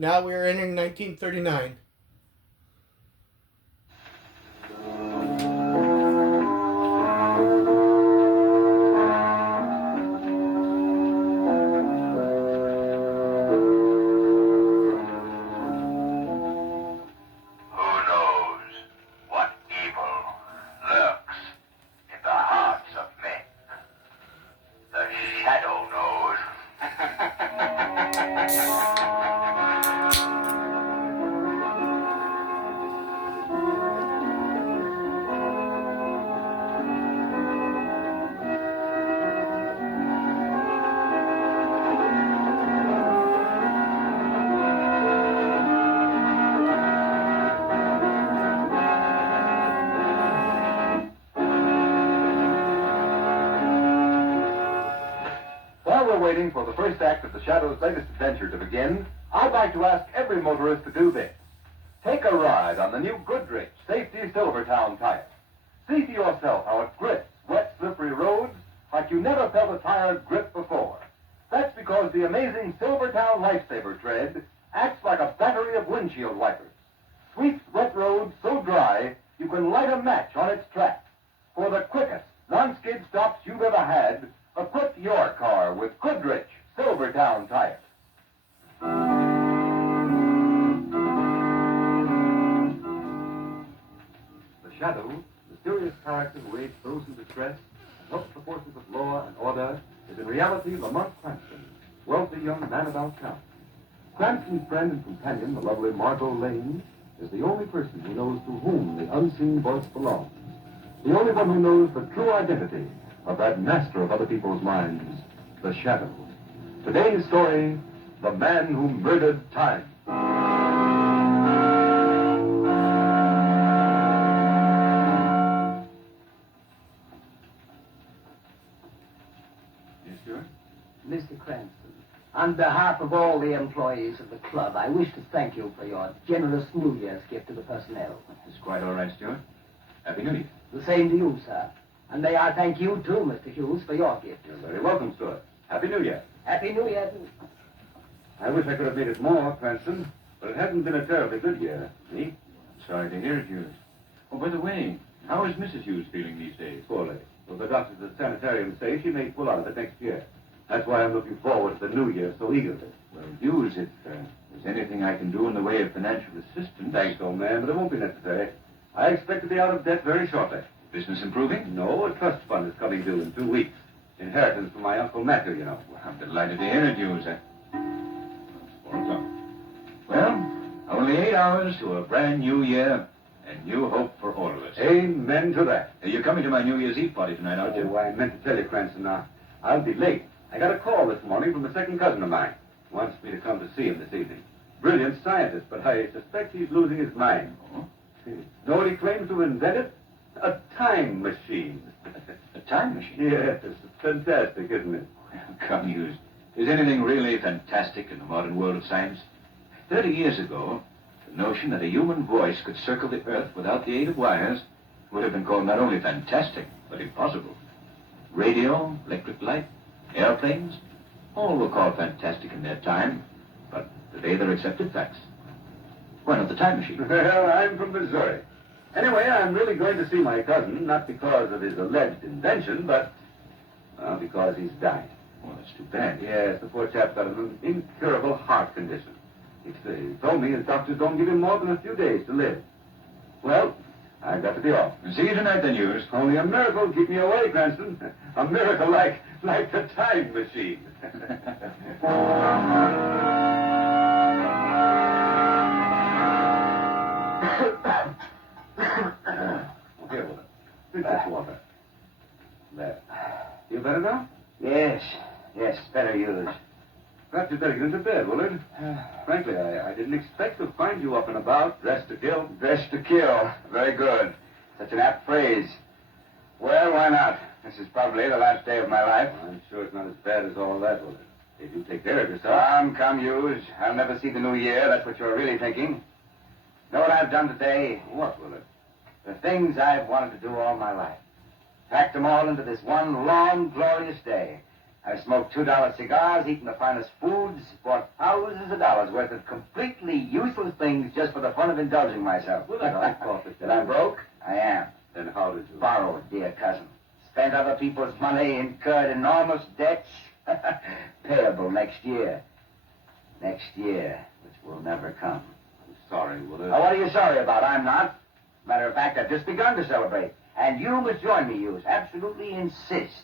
Now we are entering 1939. While we're waiting for the first act of the Shadow's latest adventure to begin, I'd like to ask every motorist to do this. Take a ride on the new Goodrich Safety Silvertown tire. See for yourself how it grips wet, slippery roads like you never felt a tire grip before. That's because the amazing Silvertown Lifesaver tread acts like a battery of windshield wipers. Sweeps wet roads so dry you can light a match on its track. For the quickest non-skid stops you've ever had, equip your car with Goodrich Silvertown tires. The Shadow, mysterious character who aids those in distress and helps the forces of law and order, is in reality Lamont Cranston, wealthy young man about town. Cranston's friend and companion, the lovely Margot Lane, is the only person who knows to whom the unseen voice belongs. The only one who knows the true identity of that master of other people's minds, the Shadow. Today's story, The Man Who Murdered Time. Yes, sir? Mr. Cranston, on behalf of all the employees of the club, I wish to thank you for your generous New Year's gift to the personnel. It's quite all right, Stuart. Happy New Year. The same to you, sir. And may I thank you, too, Mr. Hughes, for your gift. You're very welcome, Stuart. Happy New Year. Happy New Year. I wish I could have made it more, Cranston, but it hasn't been a terribly good year. Me? Sorry to hear it, Hughes. Oh, by the way, how is Mrs. Hughes feeling these days? Poorly. Well, the doctors at the sanitarium say she may pull out of it next year. That's why I'm looking forward to the New Year so eagerly. Well, Hughes, if there's anything I can do in the way of financial assistance... Thanks, old man, but it won't be necessary. I expect to be out of debt very shortly. Business improving? No, a trust fund is coming due in 2 weeks. Inheritance from my Uncle Matthew, you know. Well, I'm delighted to hear it, Hughes. It's 4 o'clock. Well, only 8 hours to a brand new year and new hope for all of us. Amen to that. You're coming to my New Year's Eve party tonight, aren't you? Oh, I meant to tell you, Cranston, I'll be late. I got a call this morning from a second cousin of mine. Wants me to come to see him this evening. Brilliant scientist, but I suspect he's losing his mind. Oh? Know what he claims to have invented? A time machine. A time machine? Yes, it's fantastic, isn't it? Well, come, Hughes. Is anything really fantastic in the modern world of science? 30 years ago, the notion that a human voice could circle the Earth without the aid of wires would have been called not only fantastic, but impossible. Radio, electric light, airplanes, all were called fantastic in their time, but today they're accepted facts. Why not the time machine? Well, I'm from Missouri. Anyway, I'm really going to see my cousin, not because of his alleged invention, but, well, because he's dying. Well, that's too bad. Yes, the poor chap's got an incurable heart condition. He told me his doctors don't give him more than a few days to live. Well, I've got to be off. See you tonight, then, Hughes. Only a miracle will keep me away, Cranston. A miracle like the time machine. Here, Willard. Drink this water. There. Feel better now? Yes, better Hughes. Perhaps you'd better get into bed, Willard. Frankly, I didn't expect to find you up and about, dressed to kill. Dressed to kill. Very good. Such an apt phrase. Well, why not? This is probably the last day of my life. I'm sure it's not as bad as all that, Willard. If you take care of yourself. Come, Hughes. I'll never see the new year. That's what you're really thinking. Know what I've done today? What, Willard? The things I've wanted to do all my life. Packed them all into this one long, glorious day. I've smoked $2 cigars, eaten the finest foods, bought thousands of dollars worth of completely useless things just for the fun of indulging myself. Well, then I thought that I'm broke? I am. Then how did you? Borrowed, dear cousin. Spent other people's money, incurred enormous debts. Payable next year. Next year, which will never come. I'm sorry, Willard. Now, what are you sorry about? I'm not. Matter of fact, I've just begun to celebrate. And you must join me, Hughes. Absolutely insist.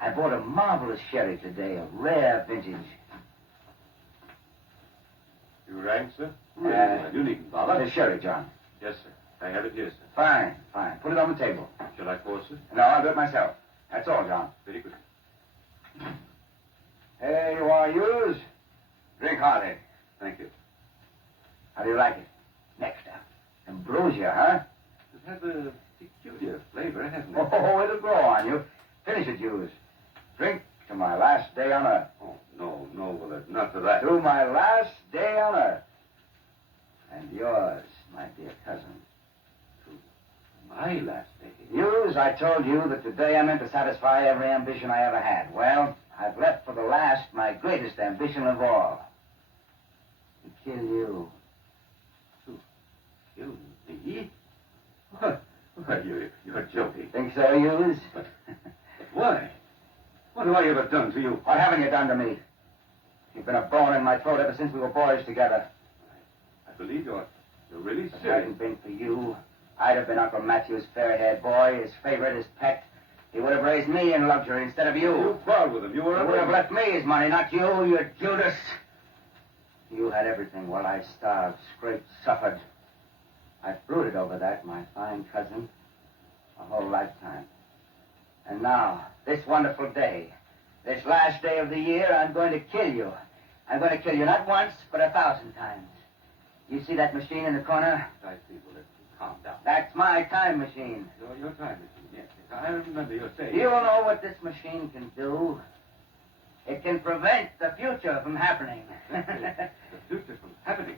I bought a marvelous sherry today, a rare vintage. You rang, sir? Really? You needn't bother. The sherry, John. Yes, sir. I have it here, sir. Fine, fine. Put it on the table. Shall I pour, sir? No, I'll do it myself. That's all, John. Very good. Here you are, Hughes. Drink hearty. Thank you. How do you like it? Nectar. Ambrosia, huh? It has a peculiar flavor, hasn't it? Oh, it'll grow on you. Finish it, Hughes. Drink to my last day on Earth. Oh, no, Willard. Not to that. To my last day on Earth. And yours, my dear cousin. My last day. Hughes, I told you that today I meant to satisfy every ambition I ever had. Well, I've left for the last my greatest ambition of all. To kill you. You, me? What? You're joking. Think so, Hughes? But why? What have I ever done to you? What haven't you done to me? You've been a bone in my throat ever since we were boys together. I believe you're really If it serious. hadn't been for you, I'd have been Uncle Matthew's fair-haired boy, his favorite, his pet. He would have raised me in luxury instead of you. You quarreled with him. You were He a would have left me his money, not you, you Judas. You had everything while I starved, scraped, suffered. I've brooded over that, my fine cousin, a whole lifetime. And now, this wonderful day, this last day of the year, I'm going to kill you. I'm going to kill you not once, but 1,000 times. You see that machine in the corner? I see, Willard. Calm down. That's my time machine. Your time machine, yes. I remember you saying. Do you know what this machine can do? It can prevent the future from happening. The future from happening.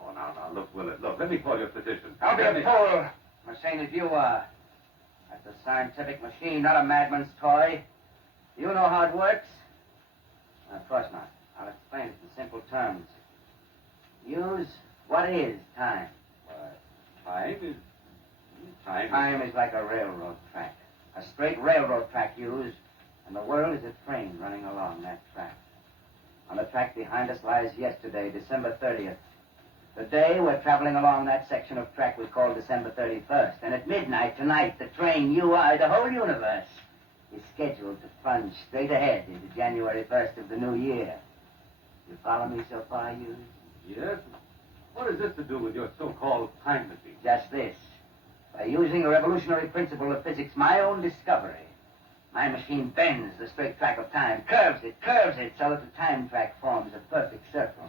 Oh, now, look, Willard, look. Let me call your physician. Don't be a fool. I'm sane as you are. That's a scientific machine, not a madman's toy. Do you know how it works? Of course not. I'll explain it in simple terms. Hughes, what is time? Time is like a railroad track. A straight railroad track, Hughes. And the world is a train running along that track. On the track behind us lies yesterday, December 30th. The day we're traveling along that section of track we call December 31st. And at midnight tonight, the train, you, I, the whole universe, is scheduled to plunge straight ahead into January 1st of the new year. You follow me so far, Hughes? Yes? What has this to do with your so-called time machine? Just this. By using a revolutionary principle of physics, my own discovery, my machine bends the straight track of time, curves it, so that the time track forms a perfect circle.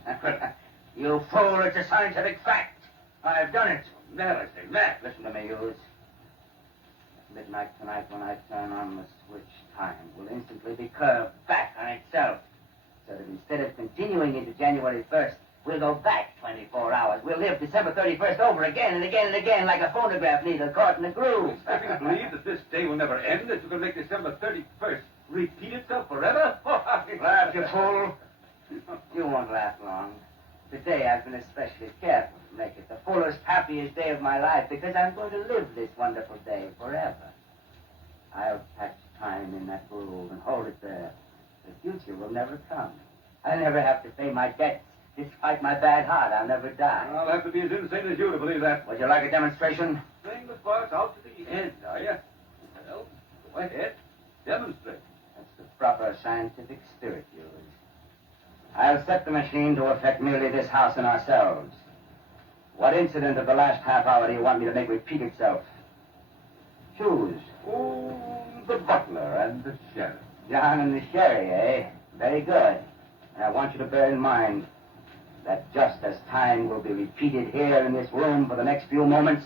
You fool, it's a scientific fact. I've done it. Mad, I say, mad. Listen to me, Hughes. At midnight tonight, when I turn on the switch, time will instantly be curved back on itself. So that instead of continuing into January 1st, we'll go back 24 hours. We'll live December 31st over again and again and again like a phonograph needle caught in a groove. Do you believe that this day will never end, that you can make December 31st repeat itself forever? Laugh, you fool. You won't laugh long. Today I've been especially careful to make it the fullest, happiest day of my life because I'm going to live this wonderful day forever. I'll patch time in that groove and hold it there. The future will never come. I'll never have to pay my debts. Despite my bad heart, I'll never die. I'll have to be as insane as you to believe that. Would you like a demonstration? Playing the farce out to the end, are you? Well, go ahead. Demonstrate. That's the proper scientific spirit, Hughes. I'll set the machine to affect merely this house and ourselves. What incident of the last half hour do you want me to make repeat itself? Choose. Oh, the butler and the sheriff. John and the sherry, eh? Very good. And I want you to bear in mind that just as time will be repeated here in this room for the next few moments,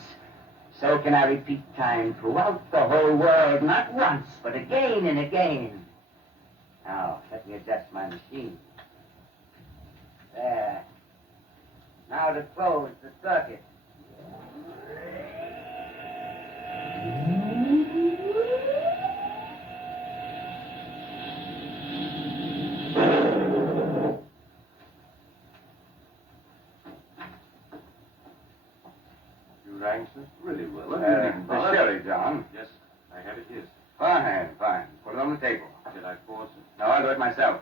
so can I repeat time throughout the whole world, not once, but again and again. Now, let me adjust my machine. There. Now to close the circuit. Drangston. Really well. The sherry, John. Yes, I have it here. Fine, fine. Put it on the table. Did I pour some? No, I'll do it myself.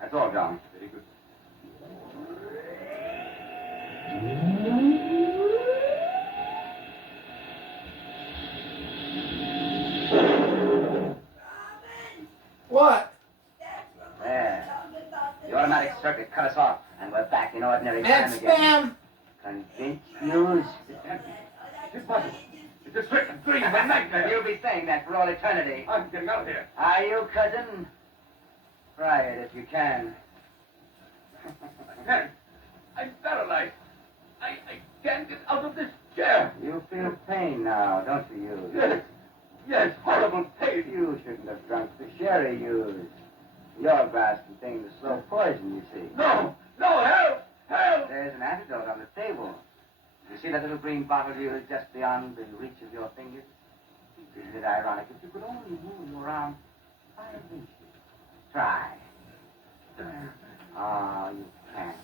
That's all, John. Very good. What? There. The automatic circuit cut us off, and we're back in ordinary time Mad again. spam! Convinced news? It's impossible. It's a trick, a dream, a nightmare. You'll be saying that for all eternity. I'm getting out of here. Are you, cousin? Try it if you can. I can't. I'm paralyzed. I can't get out of this chair. You feel pain now, don't you? Yes. Yes, horrible pain. You shouldn't have drunk the sherry used. You're grasping things to slow poison, you see. No, no, help, help. There's an antidote on the table. You see that little green bottle used just beyond the reach of your fingers? Isn't it ironic? If you could only move your arm 5 inches. Try. Ah, you can't.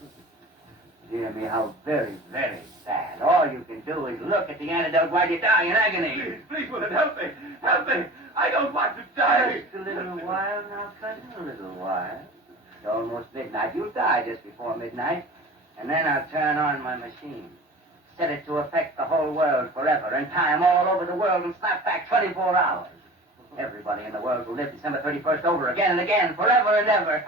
Dear me, how very, very sad. All you can do is look at the antidote while you die in agony. Please, please, will it help me? Help me. I don't want to die. Just a little while now, cousin, a little while. It's almost midnight. You'll die just before midnight. And then I'll turn on my machine. Set it to affect the whole world forever, and time all over the world will snap back 24 hours. Everybody in the world will live December 31st over again and again, forever and ever.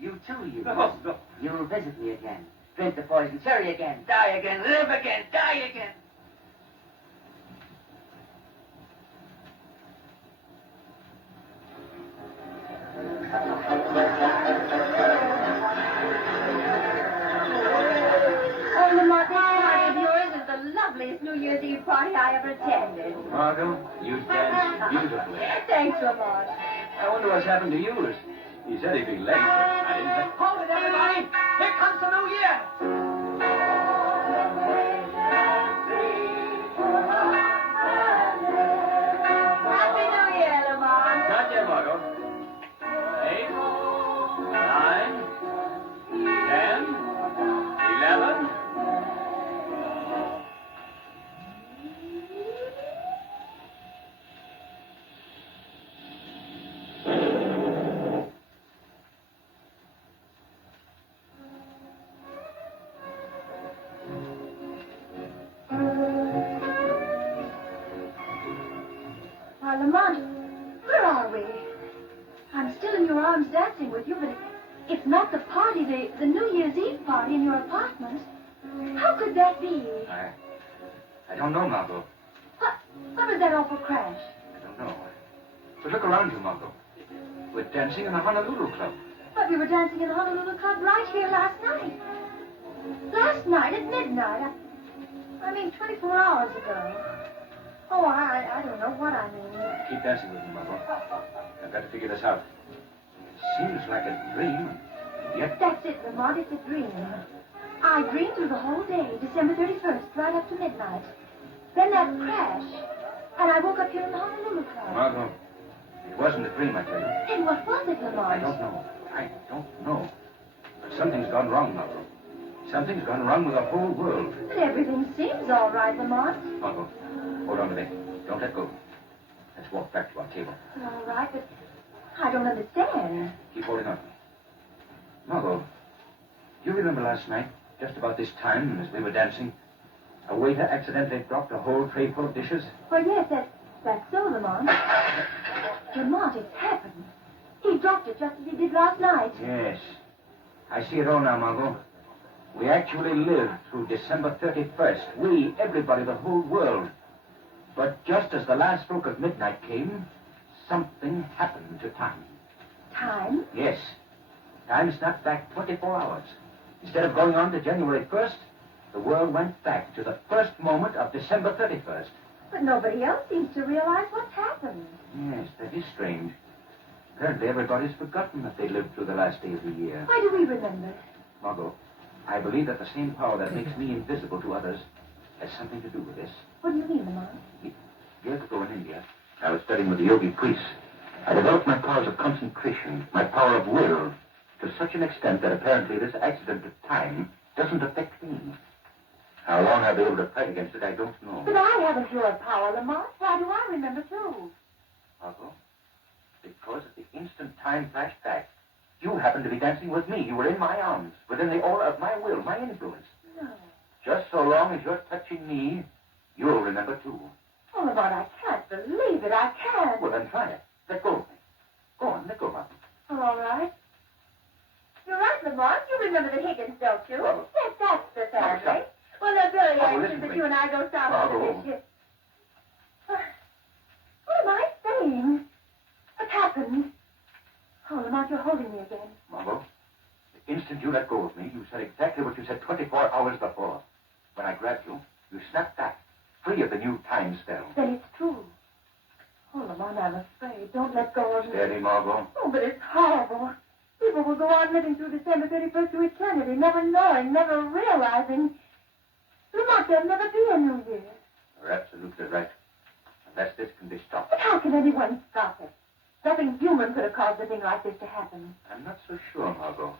You too, you. No, no. You'll visit me again. Drink the poison cherry again. Die again. Live again. Die again. Oh, Lamont, this party of yours is the loveliest New Year's Eve party I ever attended. Margot, you danced beautifully. Thanks, Lamont. I wonder what's happened to yours. He said he'd be late, but I didn't think... Hold it, everybody! Here comes the new year! Happy New Year, Lamont. Not yet, Margot. 8, 9, 10, 11... Lamont, where are we? I'm still in your arms dancing with you, but it's not the party, the New Year's Eve party in your apartment. How could that be? I don't know, Margot. What was that awful crash? I don't know. But look around you, Margot. We're dancing in the Honolulu Club. But we were dancing in the Honolulu Club right here last night. Last night at midnight. I mean, 24 hours ago. Oh, I don't know what I mean. Keep dancing with me, Margot. I've got to figure this out. It seems like a dream, and yet... That's it, Lamont. It's a dream. I dreamed through the whole day, December 31st, right up to midnight. Then that crash. And I woke up here in the Honolulu Club. Margot, it wasn't a dream, I tell you. Then what was it, Lamont? I don't know. I don't know. But something's gone wrong, Margot. Something's gone wrong with the whole world. But everything seems all right, Lamont. Margot, hold on to me. Don't let go. Let's walk back to our table. All right, but I don't understand. Keep holding on to me. Margot, do you remember last night, just about this time, as we were dancing, a waiter accidentally dropped a whole tray full of dishes? Well, yes, that's so, Lamont. Lamont, it's happened. He dropped it just as he did last night. Yes. I see it all now, Margot. We actually lived through December 31st. We, everybody, the whole world. But just as the last stroke of midnight came, something happened to time. Time? Yes. Time snapped back 24 hours. Instead of going on to January 1st, the world went back to the first moment of December 31st. But nobody else seems to realize what's happened. Yes, that is strange. Apparently everybody's forgotten that they lived through the last day of the year. Why do we remember? Margot, I believe that the same power that makes me invisible to others has something to do with this. What do you mean, Lamont? Years ago in India, I was studying with the yogi priests. I developed my powers of concentration, my power of will, to such an extent that apparently this accident of time doesn't affect me. How long I'll be able to fight against it, I don't know. But I haven't your power, Lamont. Why do I remember too? Margot, because at the instant time flashed back, you happened to be dancing with me. You were in my arms, within the aura of my will, my influence. No. Just so long as you're touching me, you'll remember too. Oh, Lamont, I can't believe it. I can't. Well, then try it. Let go of me. Go on, let go of me. Oh, all right. You're right, Lamont. You remember the Higgins, don't you? Well, Yes, that's the family. stop. Well, they're very Oh, listen anxious to that me. you and I go south Oh. for the ship. What am I saying? What's happened? Oh, Lamont, you're holding me again. Margot, the instant you let go of me, you said exactly what you said 24 hours before. When I grabbed you, you snapped back, free of the new time spell. Then it's true. Oh, Lamont, I'm afraid. Don't let go of me. Steady, Margot. Oh, but it's horrible. People will go on living through December 31st to eternity, never knowing, never realizing. Lamont, there'll never be a New Year. You're absolutely right. Unless this can be stopped. But how can anyone stop it? Nothing human could have caused a thing like this to happen. I'm not so sure, Margot.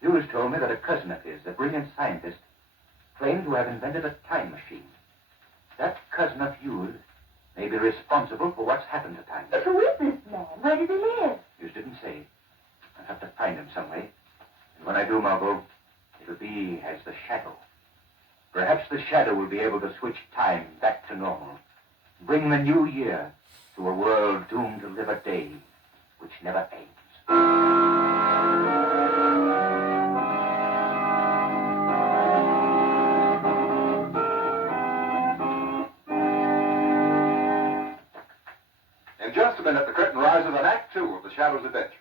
Hughes told me that a cousin of his, a brilliant scientist, claimed to have invented a time machine. That cousin of Hughes may be responsible for what's happened to time. But who is this man? Where does he live? Hughes didn't say. I'll have to find him some way. And when I do, Margot, it'll be as the Shadow. Perhaps the Shadow will be able to switch time back to normal. Bring the new year to a world doomed to live a day which never ends. In just a minute, the curtain rises on Act Two of The Shadow's Adventure.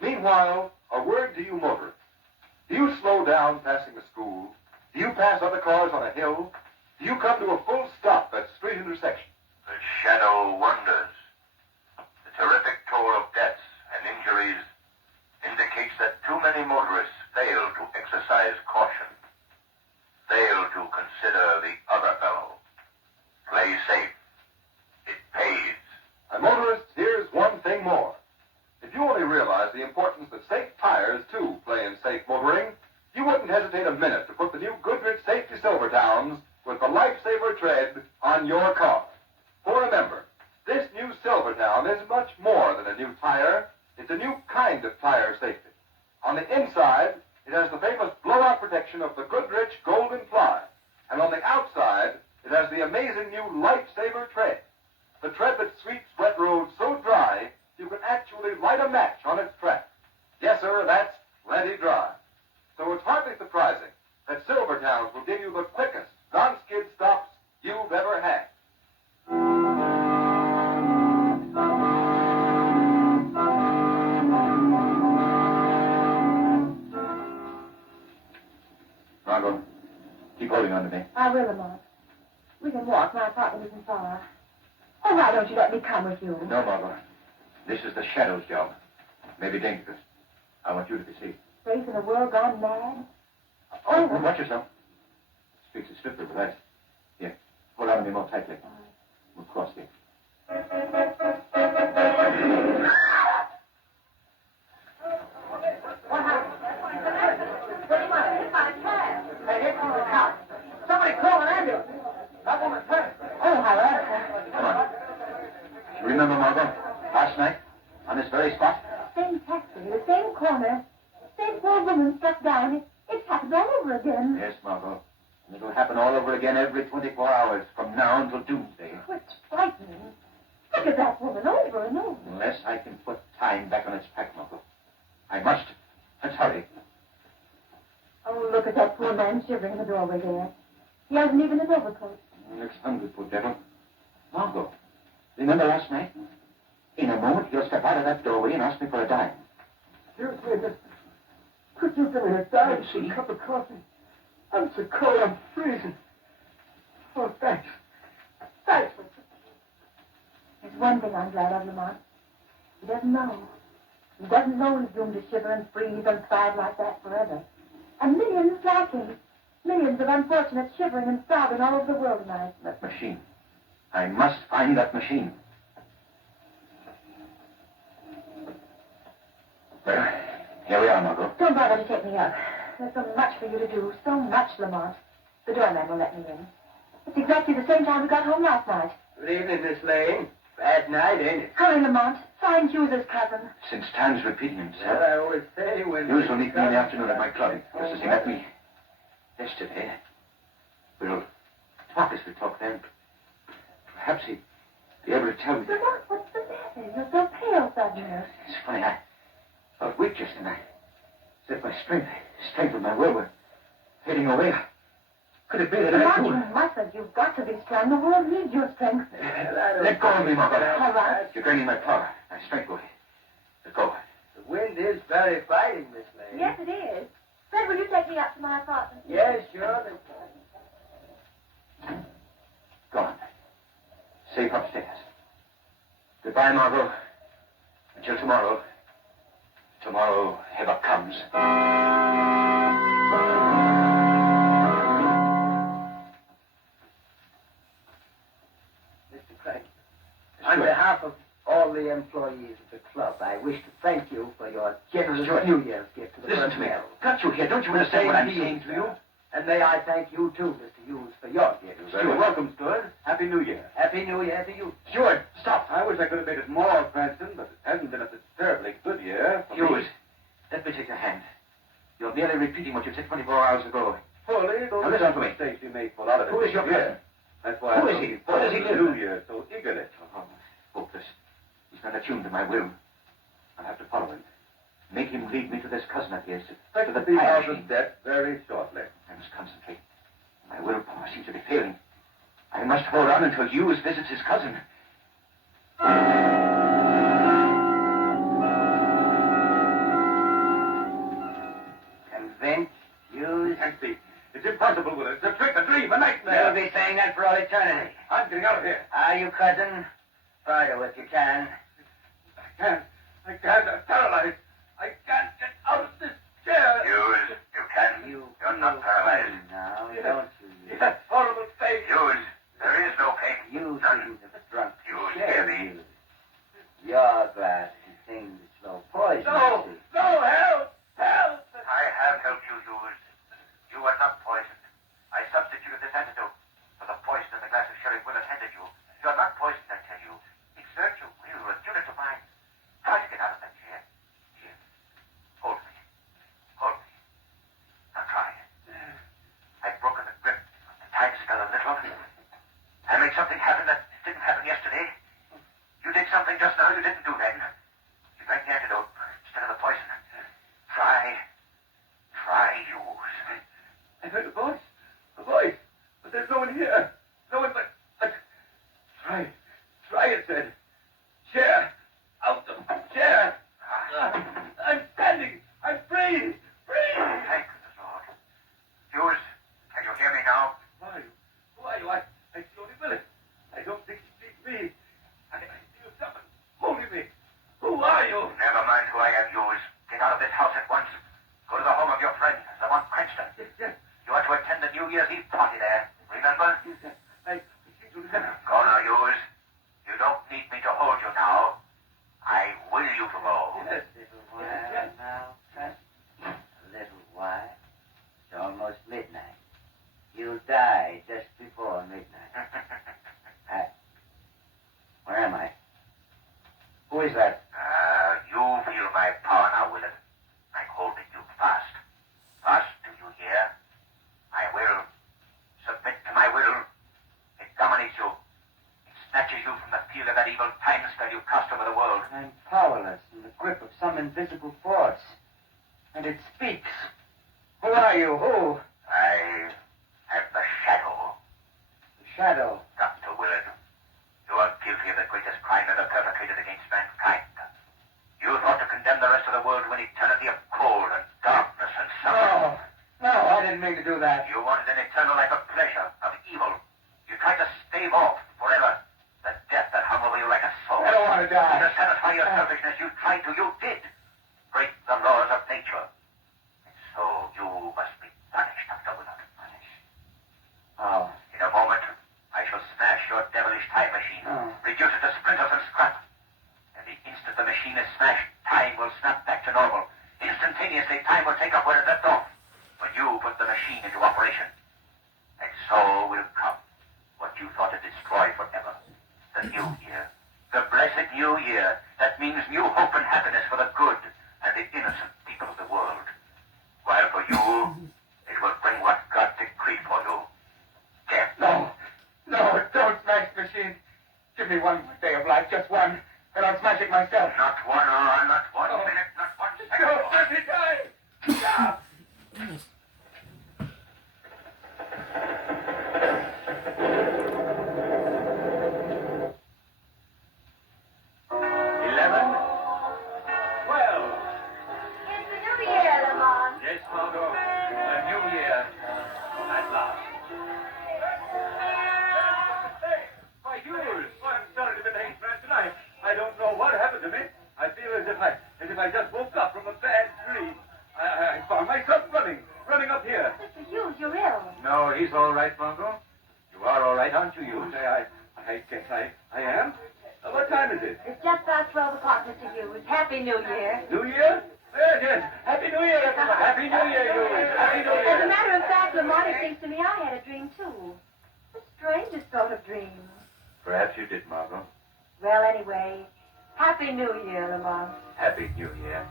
Meanwhile, a word to you motorists. Do you slow down passing a school? Do you pass other cars on a hill? Do you come to a full stop at street intersection? The shadow wonders. The terrific toll of deaths and injuries indicates that too many motorists fail to exercise caution, fail to consider the other fellow. Play safe. It pays. And motorists, here's one thing more. If you only realize the importance that safe tires, too, play in safe motoring, you wouldn't hesitate a minute to put the new Goodrich Safety Silvertowns with the Lifesaver tread on your car. For remember, this new Silvertown is much more than a new tire. It's a new kind of tire safety. On the inside, it has the famous blowout protection of the Goodrich Golden Fly. And on the outside, it has the amazing new Lifesaver tread. The tread that sweeps wet roads so dry, you can actually light a match on its track. Yes, sir, that's plenty dry. So it's hardly surprising that Silvertowns will give you the quickest non-skid stops you've ever had. Margot, keep holding on to me. I will, Lamont. We can walk. My apartment isn't far. Oh, why don't you let me come with you? No, Margot. This is the Shadow's job. It may be dangerous. I want you to be safe. Safe in a world gone mad? Oh, watch yourself. Streets are slippery with ice. Here, hold on to me more tightly. We'll cross here. What happened? What do you want? Hit by the car. They hit from the car. Somebody call an ambulance. That woman turned. Oh, how awful. Come on. You remember, Margot, last night, on this very spot? Same taxi, the same corner, same poor woman struck down. It's happened all over again. Yes, Margot. And it'll happen all over again every 24 hours from now until doomsday. Oh, it's frightening. Look at that woman over and over. Unless I can put time back on its track, Margot. I must. Let's hurry. Oh, look at that poor man shivering in the doorway there. He hasn't even his overcoat. He looks hungry, poor devil. Margot, remember last night? In a moment, he'll step out of that doorway and ask me for a dime. Excuse me, mister. Could you give me a dime for a cup of coffee? I'm so cold, I'm freezing. Oh, thanks. Thanks, mister. There's one thing I'm glad of, Lamont. He doesn't know. He doesn't know he's doomed to shiver and freeze and starve like that forever. And millions like him. Millions of unfortunates shivering and starving all over the world tonight. That machine. I must find that machine. Well, here we are, Margot. Don't bother to take me up. There's so much for you to do. So much, Lamont. The doorman will let me in. It's exactly the same time we got home last night. Good evening, Miss Lane. Bad night, ain't it? Hurry, Lamont. Find Hughes's cousin. Since Tan's repeating himself, Well, I always say when... Hughes will meet me in the afternoon at my club, just as he met me yesterday. We'll talk as we talk then. Perhaps he'd be able to tell me. Lamont, what's the matter? You're so pale suddenly. It's funny, I felt weak just then. As if my strength of my will were fading away. Could it be that I Lamont, too... you mustn't. You've got to be strong. The world needs your strength. Let go of me, Margot. All right. You're draining my power. My strength will... Let go. The wind is very fighting, Miss Lane. Yes, it is. Fred, will you take me up to my apartment? Yes, sure. Go on. Safe upstairs. Goodbye, Margot. Until tomorrow. Tomorrow ever comes. Mr. Craig, on behalf of all the employees of the club, I wish to thank you for your generous Stuart, New Year's gift to the Listen to me. personnel. Got you here. Don't you understand what I'm saying to you? And may I thank you, too, Mr. Hughes, for your gift. You're very welcome, Stuart. Happy New Year. Happy New Year to you. Stuart, stop. I wish I could have made it more, Cranston, but it hasn't been a terribly good year. for me. Hughes, let me take your hand. You're merely repeating what you said 24 hours ago. Fully, those Now listen to me. mistakes you made for a lot of it. Who is your this year. cousin? That's why Who I'm is he? looking What does forward he to the do? New Year so eagerly. Oh, hopeless. He's not attuned to my will. I'll have to follow him. Make him lead me to this cousin of his, to Expect the to be time out machine. of debt very shortly. I must concentrate. My willpower seems to be failing. I must hold on until Hughes visits his cousin. Convinced, Hughes? Can't be. It's impossible, Will. It's a trick, a dream, a nightmare. You'll be saying that for all eternity. I'm getting out of here. Are you, cousin? Try to if you can. I can't. I'm paralyzed. I can't get out of this chair. Hughes, you can. You're not paralyzed. Now, Yes. don't you? That horrible pain. Hughes, there is no pain. You None. seem to have drunk the Hughes, share, hear me. Hughes. Your glass contains a slow poison. No, you see. no, help, help. I have helped you, Hughes. You were not poisoned. I substituted this antidote for the poison in the glass of sherry Will handed you. You're not poisoned, I tell you. Exert your will, attune it to mine. Try to get out of that chair. Here. Hold me. Hold me. Now try. I've broken the grip. The time spell a little. I made something happen that didn't happen yesterday. You did something just now you didn't do then. You drank the antidote instead of the poison. Try, Hughes. I heard a voice, but there's no one here. No one but try it, said. Chair, out of the chair. I'm standing. I'm free. Thank the Lord. Hughes, can you hear me now? Who are you? I see only Willis. I don't think he sees me. I feel someone holding me. Who are you? Never mind who I am, Hughes. Get out of this house at once. Go to the home of your friend, Lamont Cranston. Yes. You are to attend the New Year's Eve party there. Remember? I seem to remember. Go now, Hughes. You don't need me to hold you now. I will you to go. Yes. Little while now, Cranston. A little while. It's almost midnight. You'll die just before midnight. Where am I? Who is that? You feel my power now, Willard. I'm holding you fast. Fast, do you hear? I will. Submit to my will. It dominates you. It snatches you from the field of that evil time spell you cast over the world. I'm powerless in the grip of some invisible force. And it speaks. Who are you? Who? I am the shadow. The shadow. Dr. Willard, you are guilty of the greatest crime ever perpetrated against mankind. You thought to condemn the rest of the world to an eternity of cold and darkness and suffering. No, I didn't mean to do that. You wanted an eternal life of pleasure, of evil. You tried to stave off forever the death that hung over you like a sword. I don't want to die. To satisfy your selfishness, you tried to, you did. Break the laws of nature. And so you must be punished, Dr. Willard. Punished. How? In a moment, I shall smash your devilish time machine, reduce it to splinters and scrap. And the instant the machine is smashed, time will snap back to normal. Instantaneously, time will take up where it left off when you put the machine into operation. And so will come what you thought to destroy forever. The new year. The blessed new year. That means new hope and happiness for the good and the innocent people of the world. While for you, it will bring what God decreed for you. Death. No. No, don't smash the machine. Give me one more day of life, just one, and I'll smash it myself. Not one hour, not 1 minute, not 1 second. Don't let me die. Stop. 11, 12. It's the new year, Lamont. Yes, Margot. A new year. At last. Hey, why, Hughes. Oh, I'm sorry to be late, man, tonight. I don't know what happened to me. I feel as if I just woke up from a bad dream. I found myself running up here. Mr. Hughes, you're ill. No, he's all right, Margot. You are all right, aren't you, Hughes? I guess I am. What time is it? It's just past 12 o'clock, Mr. Hughes. Happy New Year. New Year? Yes, yes. Happy New Year, everybody. Happy New Year, Hughes. Happy New Year. As a matter of fact, Lamont, it seems to me I had a dream, too. The strangest sort of dream. Perhaps you did, Margot. Well, anyway, Happy New Year, Lamont. Happy New Year.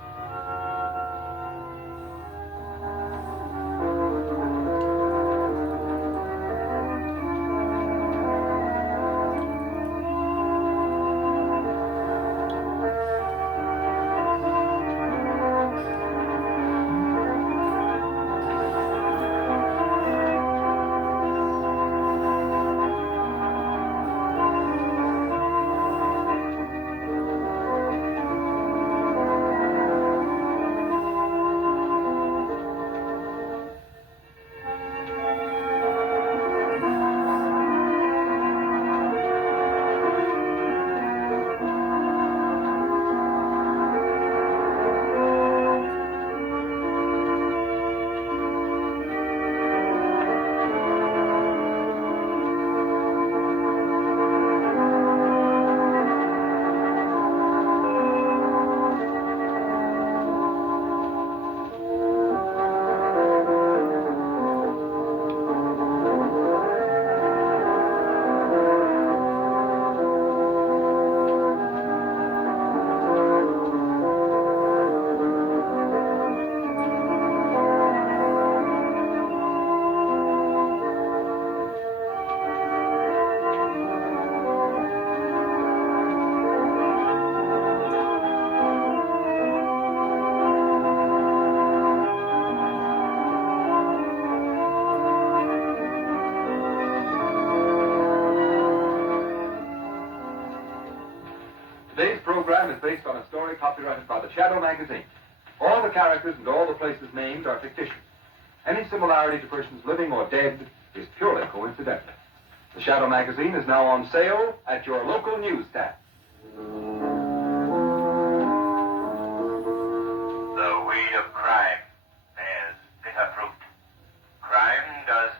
Today's program is based on a story copyrighted by the Shadow magazine. All the characters and all the places named are fictitious. Any similarity to persons living or dead is purely coincidental. The Shadow magazine is now on sale at your local newsstand. The weed of crime bears bitter fruit. Crime does